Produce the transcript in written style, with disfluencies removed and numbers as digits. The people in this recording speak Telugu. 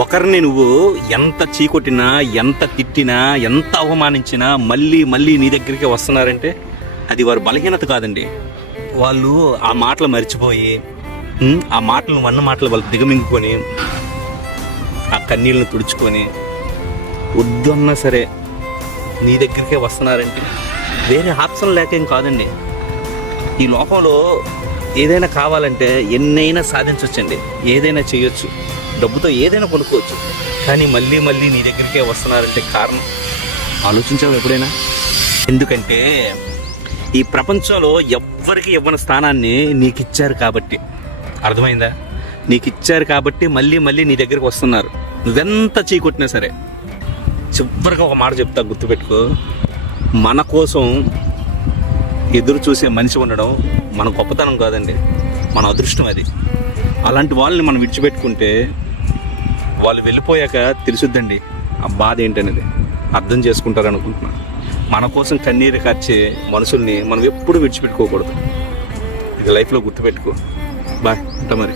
ఒకరిని నువ్వు ఎంత చీకొట్టినా, ఎంత తిట్టినా, ఎంత అవమానించినా మళ్ళీ మళ్ళీ నీ దగ్గరికి వస్తున్నారంటే అది వారి బలహీనత కాదండి. వాళ్ళు ఆ మాటలు మర్చిపోయి ఆ మాటలు వన్న మాటలు వాళ్ళు దిగమింగుకొని ఆ కన్నీళ్ళను తుడుచుకొని వద్దన్నా సరే నీ దగ్గరికే వస్తున్నారంటే వేరే ఆప్షన్ లేకేం కాదండి. ఈ లోకంలో ఏదైనా కావాలంటే ఎన్నైనా సాధించవచ్చండి, ఏదైనా చేయొచ్చు, డబ్బుతో ఏదైనా కొనుక్కోవచ్చు. కానీ మళ్ళీ మళ్ళీ నీ దగ్గరికే వస్తున్నారంటే కారణం ఆలోచించావు ఎప్పుడైనా? ఎందుకంటే ఈ ప్రపంచంలో ఎవ్వరికి ఇవ్వని స్థానాన్ని నీకు ఇచ్చారు కాబట్టి. అర్థమైందా? నీకు ఇచ్చారు కాబట్టి మళ్ళీ మళ్ళీ నీ దగ్గరికి వస్తున్నారు. నువ్వెంత చీకొట్టినా సరే. చివరిగా ఒక మాట చెప్తా, గుర్తుపెట్టుకో. మన కోసం ఎదురు చూసే మనిషి ఉండడం మన గొప్పతనం కాదండి, మన అదృష్టం అది. అలాంటి వాళ్ళని మనం విడిచిపెట్టుకుంటే వాళ్ళు వెళ్ళిపోయాక తెలుసుద్దండి ఆ బాధ ఏంటనేది. అర్థం చేసుకుంటారు అనుకుంటున్నాను. మన కోసం కన్నీరు కార్చే మనుషుల్ని మనం ఎప్పుడు విడిచిపెట్టుకోకూడదు. ఇది లైఫ్లో గుర్తుపెట్టుకో. బాయ్, ఉంటా మరి.